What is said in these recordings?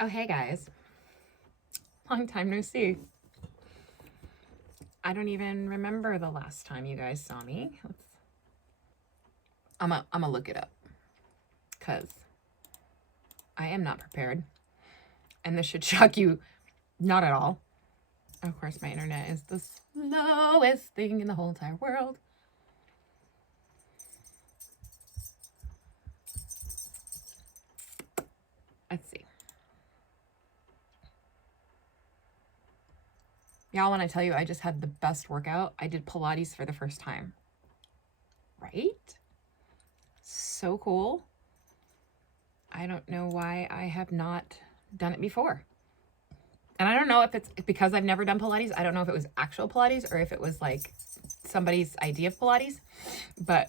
Oh, hey guys. Long time no see. I don't even remember the last time you guys saw me. I'm gonna look it up because I am not prepared. And this should shock you not at all. Of course, my internet is the slowest thing in the whole entire world. Let's see. Y'all, when I tell you I just had the best workout, I did Pilates for the first time. Right? So cool. I don't know why I have not done it before. And I don't know if it's because I've never done Pilates. I don't know if it was actual Pilates or if it was like somebody's idea of Pilates, but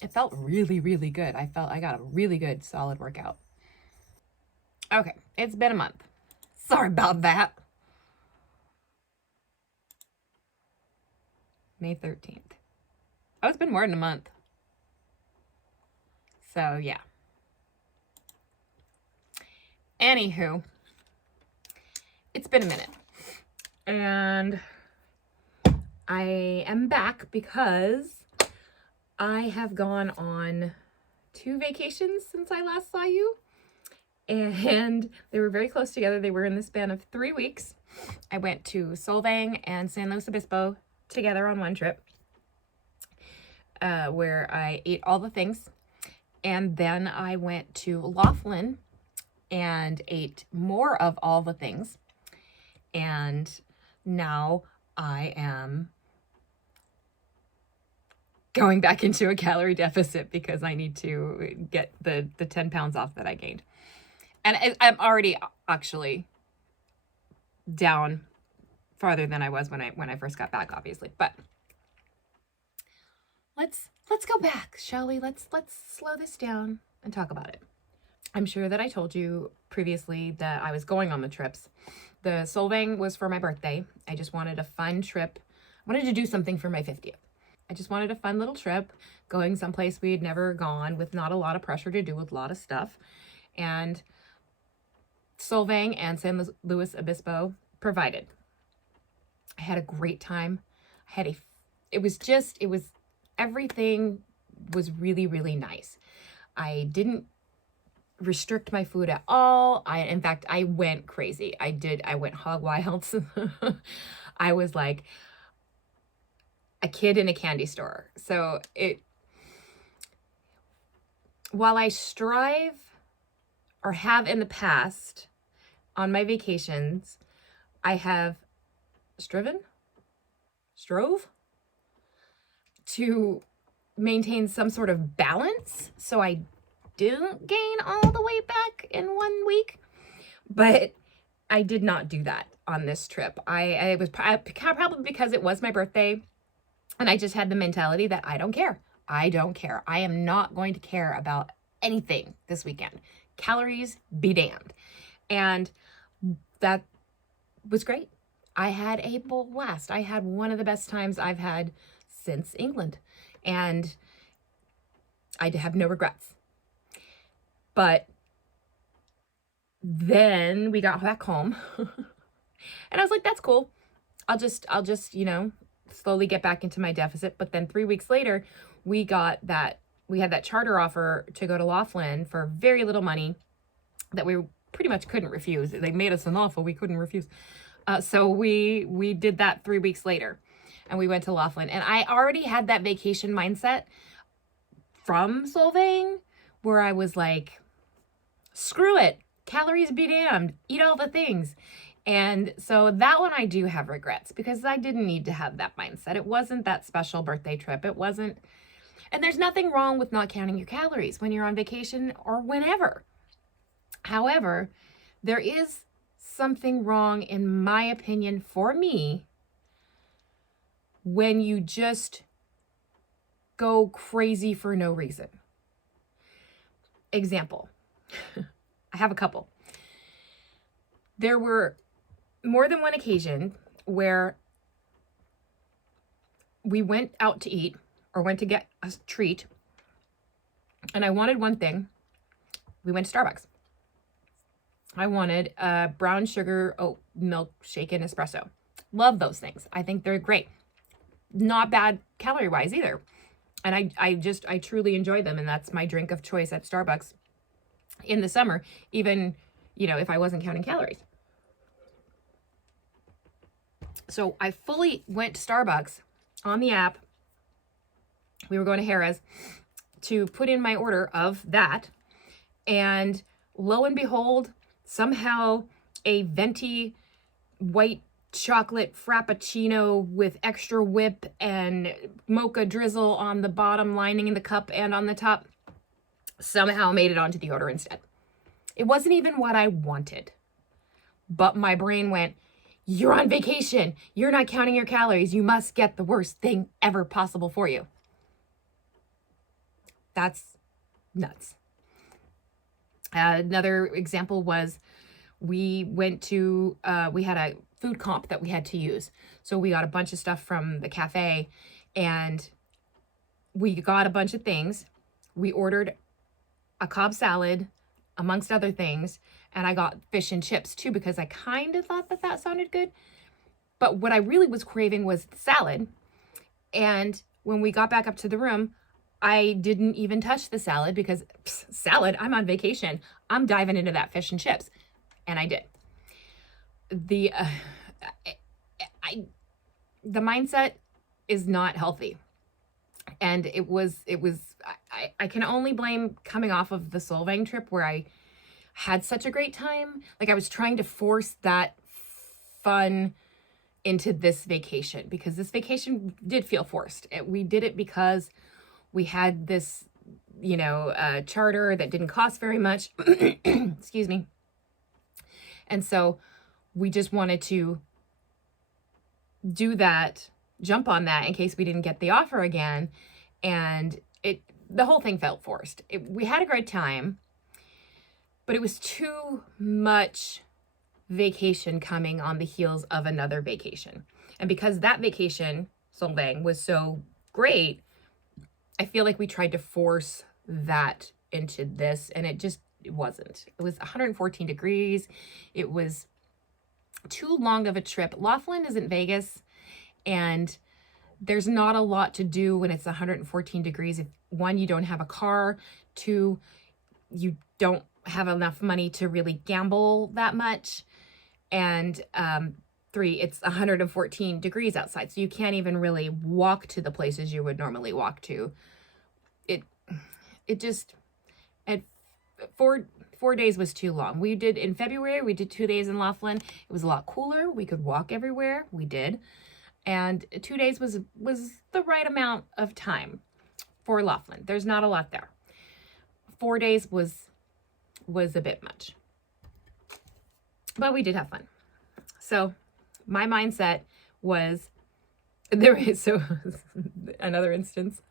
it felt really, really good. I felt I got a really good solid workout. Okay, it's been a month. Sorry about that. May 13th. Oh, it's been more than a month. So, yeah. Anywho, it's been a minute. And I am back because I have gone on 2 vacations since I last saw you. And they were very close together. They were in the span of 3 weeks. I went to Solvang and San Luis Obispo together on one trip where I ate all the things. And then I went to Laughlin and ate more of all the things. And now I am going back into a calorie deficit because I need to get the 10 pounds off that I gained. And I'm already actually down farther than I was when I first got back, obviously. But let's go back, shall we? Let's slow this down and talk about it. I'm sure that I told you previously that I was going on the trips. The Solvang was for my birthday. I just wanted a fun trip. I wanted to do something for my 50th. I just wanted a fun little trip, going someplace we had never gone with not a lot of pressure to do with a lot of stuff. And Solvang and San Luis Obispo provided. I had a great time. Everything was really, really nice. I didn't restrict my food at all. In fact, I went crazy. I went hog wild. I was like a kid in a candy store. So while I strive or have in the past on my vacations, I have strove to maintain some sort of balance so I didn't gain all the way back in 1 week. But I did not do that on this trip. I was probably because it was my birthday and I just had the mentality that I don't care. I don't care. I am not going to care about anything this weekend. Calories be damned. And that was great. I had a blast. I had one of the best times I've had since England. And I have no regrets. But then we got back home and I was like, that's cool. I'll just, slowly get back into my deficit. But then 3 weeks later, we had that charter offer to go to Laughlin for very little money that we pretty much couldn't refuse. They made us an offer we couldn't refuse. So we did that 3 weeks later and we went to Laughlin, and I already had that vacation mindset from Solvang where I was like, screw it. Calories be damned. Eat all the things. And so that one I do have regrets because I didn't need to have that mindset. It wasn't that special birthday trip. It wasn't. And there's nothing wrong with not counting your calories when you're on vacation or whenever. However, there is something wrong, in my opinion, for me, when you just go crazy for no reason. Example. I have a couple. There were more than one occasion where we went out to eat or went to get a treat, and I wanted one thing. We went to Starbucks. I wanted a brown sugar oat milk shaken espresso. Love those things. I think they're great. Not bad calorie wise either. And I truly enjoy them. And that's my drink of choice at Starbucks in the summer, even, if I wasn't counting calories. So I fully went to Starbucks on the app. We were going to Harrah's to put in my order of that. And lo and behold, somehow a venti white chocolate frappuccino with extra whip and mocha drizzle on the bottom lining in the cup and on the top somehow made it onto the order instead. It wasn't even what I wanted. But my brain went, you're on vacation. You're not counting your calories. You must get the worst thing ever possible for you. That's nuts. Another example was we had a food comp that we had to use. So we got a bunch of stuff from the cafe and we got a bunch of things. We ordered a Cobb salad amongst other things. And I got fish and chips too, because I kind of thought that sounded good. But what I really was craving was salad. And when we got back up to the room, I didn't even touch the salad because salad, I'm on vacation. I'm diving into that fish and chips. And I did. The mindset is not healthy. And I can only blame coming off of the Solvang trip where I had such a great time. Like I was trying to force that fun into this vacation because this vacation did feel forced. We did it because we had this, charter that didn't cost very much. Excuse me. And so we just wanted to do that, jump on that in case we didn't get the offer again. And the whole thing felt forced. We had a great time, but it was too much vacation coming on the heels of another vacation. And because that vacation, Solvang, was so great, I feel like we tried to force that into this, and it wasn't. It was 114 degrees. It was too long of a trip. Laughlin isn't Vegas, and there's not a lot to do when it's 114 degrees. If one, you don't have a car. Two, you don't have enough money to really gamble that much. And three, it's 114 degrees outside. So you can't even really walk to the places you would normally walk to. It just, at 4 days was too long. In February, we did 2 days in Laughlin. It was a lot cooler. We could walk everywhere. We did. And 2 days was the right amount of time for Laughlin. There's not a lot there. 4 days was a bit much. But we did have fun. So my mindset was, another instance,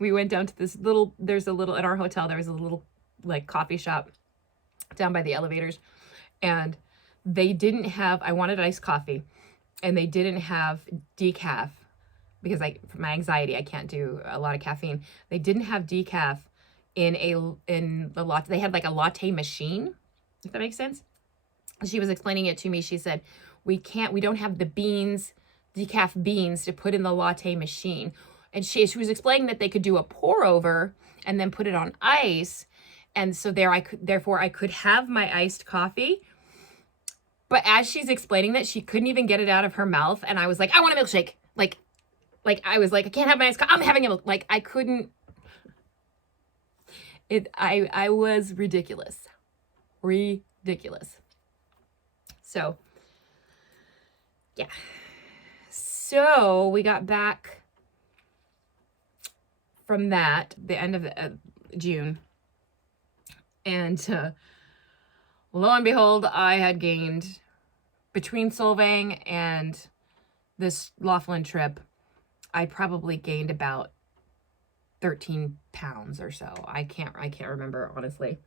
we went down to at our hotel, there was a little like coffee shop down by the elevators, and they didn't have, I wanted iced coffee, and they didn't have decaf because for my anxiety, I can't do a lot of caffeine. They didn't have decaf in the latte. They had like a latte machine, if that makes sense. She was explaining it to me. She said, we don't have the decaf beans to put in the latte machine. And she was explaining that they could do a pour over and then put it on ice. And so therefore I could have my iced coffee. But as she's explaining that, she couldn't even get it out of her mouth. And I was like, I want a milkshake. Like I was like, I can't have my iced coffee. I'm having a milk. Like I couldn't. I was ridiculous. Ridiculous. So, yeah. So we got back from that, the end of June. And lo and behold, I had gained, between Solvang and this Laughlin trip, I probably gained about 13 pounds or so. I can't remember, honestly.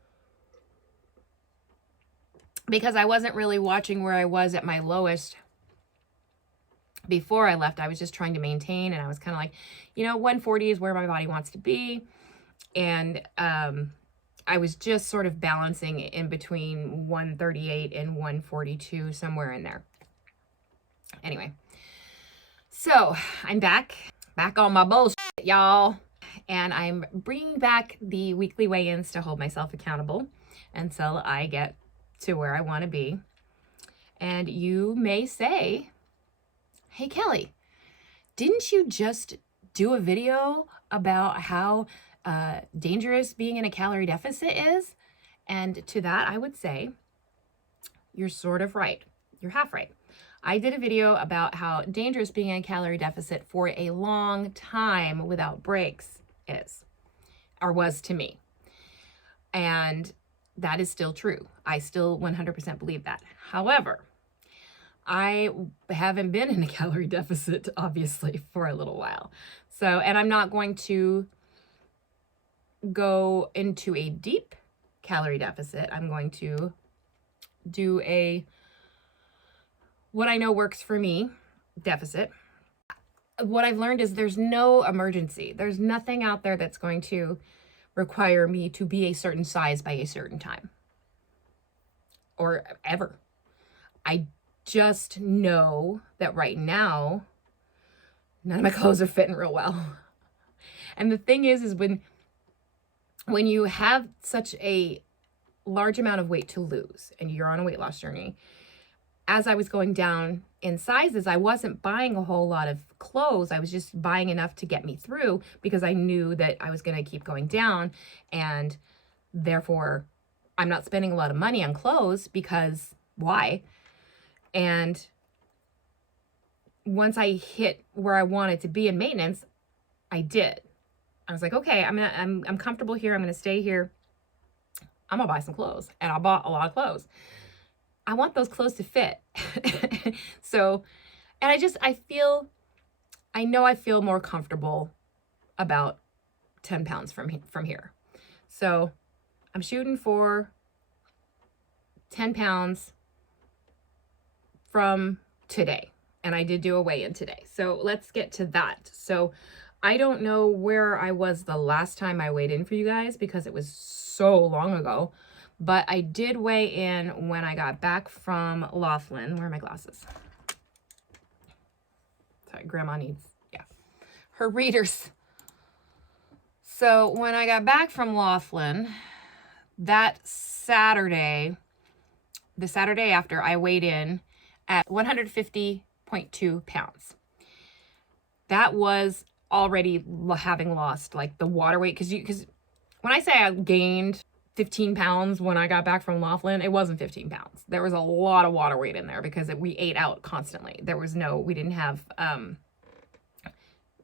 Because I wasn't really watching where I was at my lowest before I left. I was just trying to maintain, and I was kind of like, 140 is where my body wants to be. And I was just sort of balancing in between 138 and 142, somewhere in there. Anyway, so I'm back on my bullshit, y'all. And I'm bringing back the weekly weigh-ins to hold myself accountable until I get to where I want to be. And you may say, hey, Kelly, didn't you just do a video about how dangerous being in a calorie deficit is? And to that, I would say, you're sort of right. You're half right. I did a video about how dangerous being in a calorie deficit for a long time without breaks is, or was to me. And that is still true. I still 100% believe that. However, I haven't been in a calorie deficit, obviously, for a little while. So, and I'm not going to go into a deep calorie deficit. I'm going to do what I know works for me deficit. What I've learned is there's no emergency. There's nothing out there that's going to require me to be a certain size by a certain time or ever. I just know that right now, none of my clothes are fitting real well. And the thing is when you have such a large amount of weight to lose and you're on a weight loss journey, as I was going down in sizes, I wasn't buying a whole lot of clothes. I was just buying enough to get me through because I knew that I was going to keep going down, and therefore I'm not spending a lot of money on clothes because why? And once I hit where I wanted to be in maintenance, I did. I was like, okay, I'm comfortable here. I'm going to stay here. I'm going to buy some clothes. And I bought a lot of clothes. I want those clothes to fit. So, and I know I feel more comfortable about 10 pounds from here. So I'm shooting for 10 pounds from today. And I did do a weigh-in today. So let's get to that. So I don't know where I was the last time I weighed in for you guys because it was so long ago. But I did weigh in when I got back from Laughlin. Where are my glasses? Sorry, Grandma needs, her readers. So when I got back from Laughlin, that Saturday, the Saturday after, I weighed in at 150.2 pounds. That was already having lost like the water weight. Because when I say I gained 15 pounds when I got back from Laughlin, it wasn't 15 pounds. There was a lot of water weight in there because we ate out constantly. We didn't have,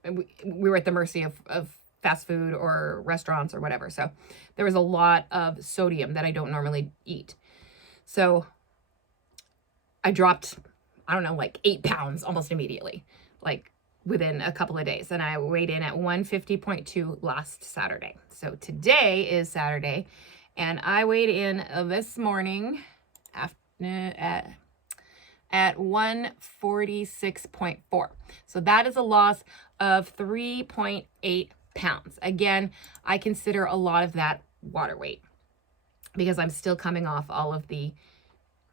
we were at the mercy of fast food or restaurants or whatever. So there was a lot of sodium that I don't normally eat. So I dropped, I don't know, like 8 pounds almost immediately, like within a couple of days. And I weighed in at 150.2 last Saturday. So today is Saturday. And I weighed in this morning at 146.4. So that is a loss of 3.8 pounds. Again, I consider a lot of that water weight because I'm still coming off all of the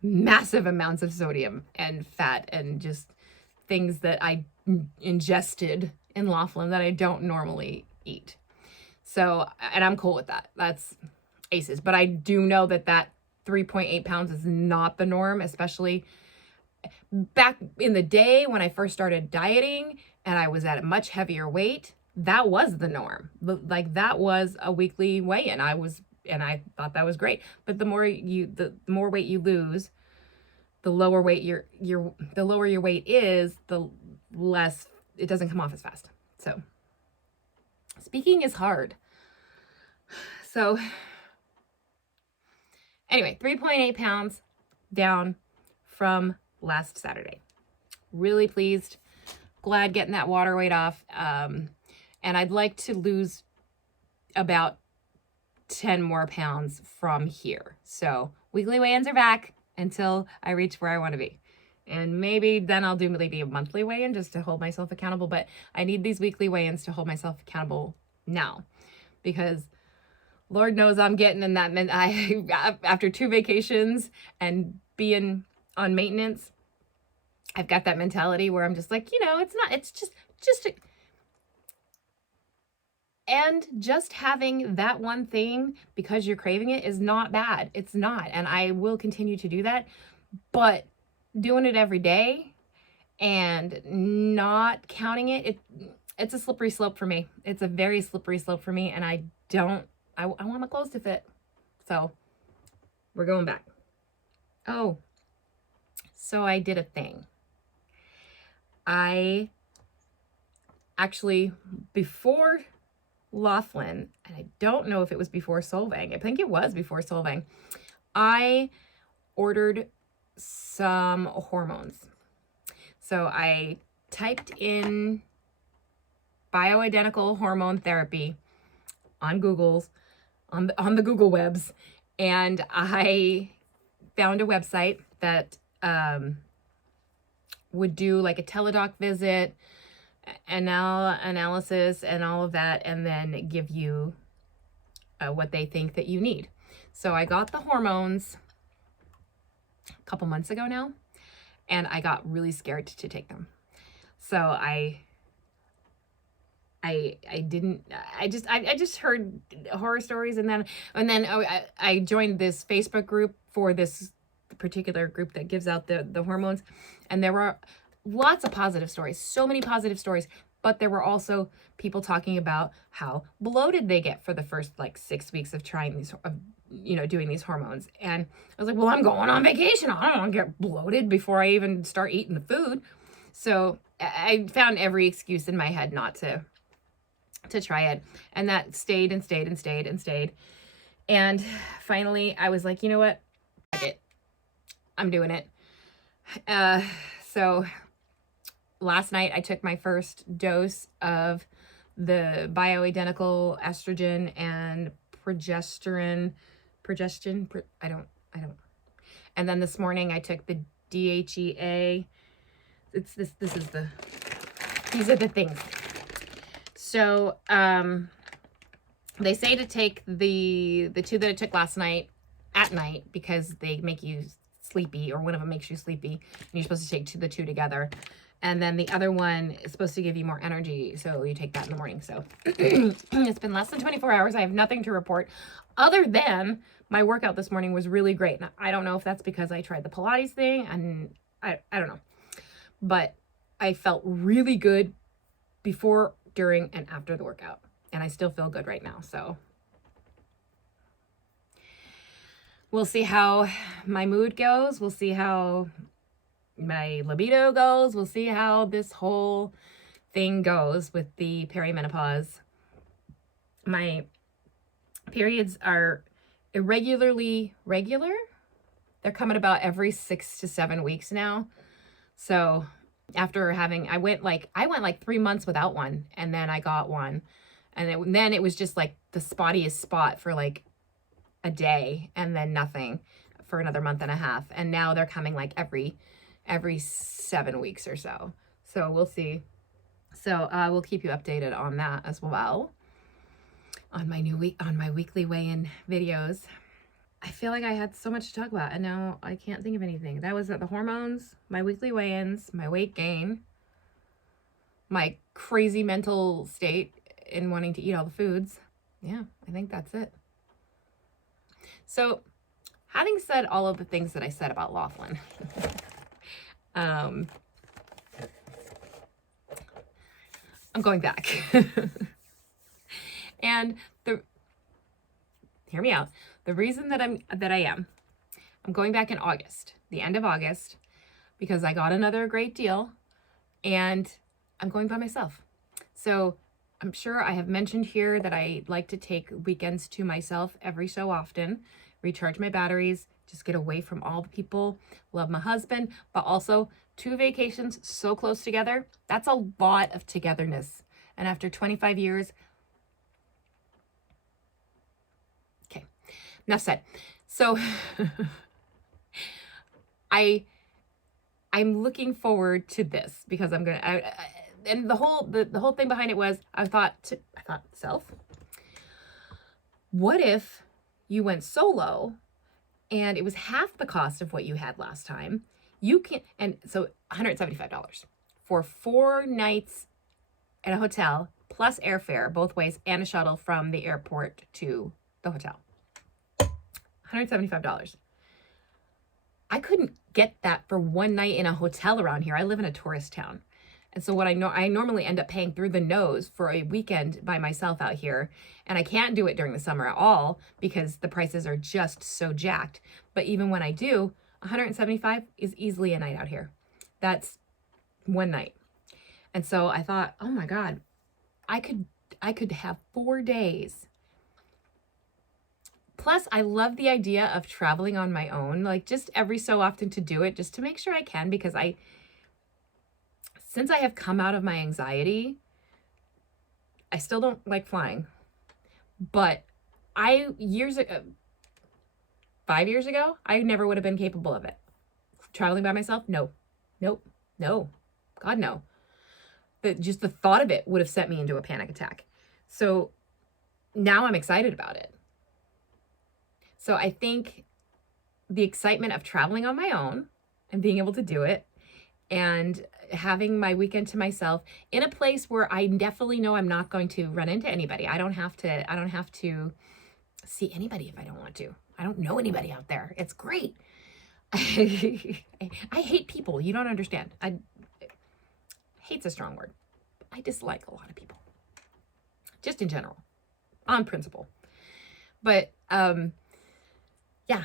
massive amounts of sodium and fat and just things that I ingested in Laughlin that I don't normally eat. So, and I'm cool with that. That's aces. But I do know that 3.8 pounds is not the norm, especially back in the day when I first started dieting and I was at a much heavier weight. That was the norm. Like that was a weekly weigh-in. And I thought that was great. But the more weight you lose, the lower weight the lower your weight is, the less it doesn't come off as fast. So speaking is hard. So anyway, 3.8 pounds down from last Saturday. Really pleased. Glad getting that water weight off. And I'd like to lose about 10 more pounds from here. So weekly weigh-ins are back until I reach where I want to be. And maybe then I'll do maybe a monthly weigh-in just to hold myself accountable. But I need these weekly weigh-ins to hold myself accountable now. Because Lord knows I'm getting in that. After 2 vacations and being on maintenance, I've got that mentality where I'm just like, it's just, and just having that one thing because you're craving it is not bad. It's not. And I will continue to do that. But doing it every day and not counting it's a slippery slope for me. It's a very slippery slope for me. And I want my clothes to fit. So we're going back. Oh, so I did a thing. I actually, before Laughlin, and I don't know if it was before Solvang. I think it was before Solvang. I ordered some hormones. So I typed in bioidentical hormone therapy on on the Google webs, and I found a website that would do like a teledoc visit, analysis and all of that, and then give you what they think that you need. So I got the hormones a couple months ago now, and I got really scared to take them. So I just heard horror stories, and then I joined this Facebook group for this particular group that gives out the hormones, and there were lots of positive stories, so many positive stories, but there were also people talking about how bloated they get for the first like 6 weeks of trying these, doing these hormones. And I was like, well, I'm going on vacation. I don't want to get bloated before I even start eating the food. So I found every excuse in my head not to try it. And that stayed and stayed and stayed and stayed. And finally I was like, you know what? Fuck it. I'm doing it. So last night I took my first dose of the bioidentical estrogen and progestin. I don't. And then this morning I took the DHEA. These are the things. So, they say to take the 2 that I took last night at night because they make you sleepy, or one of them makes you sleepy, and you're supposed to take the 2 together. And then the other one is supposed to give you more energy, so you take that in the morning. So it's been less than 24 hours. I have nothing to report other than my workout this morning was really great. Now, I don't know if that's because I tried the Pilates thing, and I don't know. But I felt really good before, during, and after the workout. And I still feel good right now. So we'll see how my mood goes. We'll see how my libido goes. We'll see how this whole thing goes with the perimenopause. My periods are irregularly regular. They're coming about every 6 to 7 weeks now. So after having, I went like 3 months without one, and then I got one, and then it was just like the spottiest spot for like a day, and then nothing for another month and a half. And now they're coming like every 7 weeks or so. So we'll see. So we'll keep you updated on that as well on my weekly weigh-in videos. I feel like I had so much to talk about, and now I can't think of anything. That was the hormones, my weekly weigh-ins, my weight gain, my crazy mental state in wanting to eat all the foods. Yeah, I think that's it. So, having said all of the things that I said about Laughlin, I'm going back. And hear me out. The reason that I'm going back in August, the end of August, because I got another great deal, and I'm going by myself. So I'm sure I have mentioned here that I like to take weekends to myself every so often, recharge my batteries, just get away from all the people, love my husband, but also 2 vacations so close together. That's a lot of togetherness. And after 25 years, okay, enough said. So I'm looking forward to this because I'm gonna. And the whole thing behind it was I thought self, What if you went solo and it was half the cost of what you had last time? You can, and so $175 for 4 nights at a hotel, plus airfare both ways, and a shuttle from the airport to the hotel. $175. I couldn't get that for one night in a hotel around here. I live in a tourist town. And so what I normally end up paying through the nose for a weekend by myself out here. And I can't do it during the summer at all because the prices are just so jacked. But even when I do, $175 is easily a night out here. That's one night. And so I thought, oh my God, I could have 4 days. Plus, I love the idea of traveling on my own, like just every so often to do it, just to make sure I can, because since I have come out of my anxiety, I still don't like flying. But 5 years ago, I never would have been capable of it. Traveling by myself? No. Nope. No. God, no. Just the thought of it would have sent me into a panic attack. So now I'm excited about it. So I think the excitement of traveling on my own and being able to do it and having my weekend to myself in a place where I definitely know I'm not going to run into anybody. I don't have to see anybody if I don't want to. I don't know anybody out there. It's great. I hate people. You don't understand. Hate's a strong word. I dislike a lot of people. Just in general. On principle. But yeah.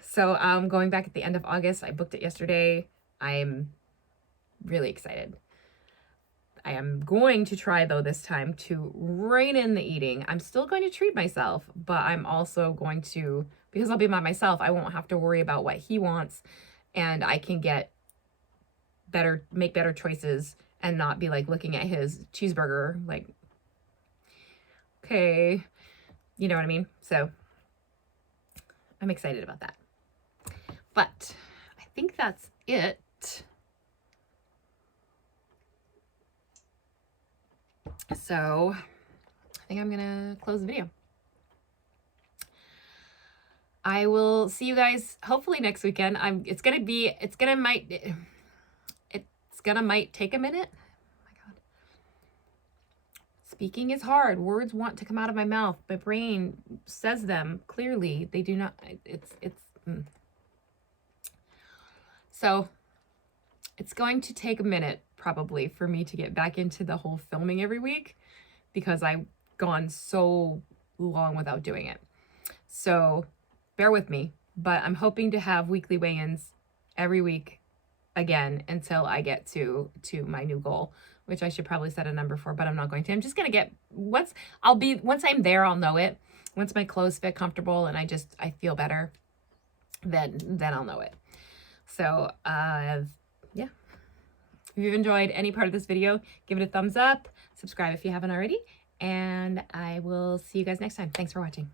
So going back at the end of August. I booked it yesterday. I'm really excited. I am going to try, though, this time to rein in the eating. I'm still going to treat myself, but I'm also going to, because I'll be by myself, I won't have to worry about what he wants, and I can make better choices and not be like looking at his cheeseburger like, okay, you know what I mean? So I'm excited about that. But I think that's it. So I think I'm gonna close the video. I will see you guys hopefully next weekend. It's gonna might take a minute. Oh my God. Speaking is hard. Words want to come out of my mouth. My brain says them clearly. They do not. So it's going to take a minute probably for me to get back into the whole filming every week because I've gone so long without doing it. So bear with me, but I'm hoping to have weekly weigh-ins every week again until I get to my new goal, which I should probably set a number for, but I'm not going to. I'm just going to get, once I'm there, I'll know it. Once my clothes fit comfortable and I feel better, then I'll know it. So, yeah. If you've enjoyed any part of this video, give it a thumbs up, subscribe if you haven't already, and I will see you guys next time. Thanks for watching.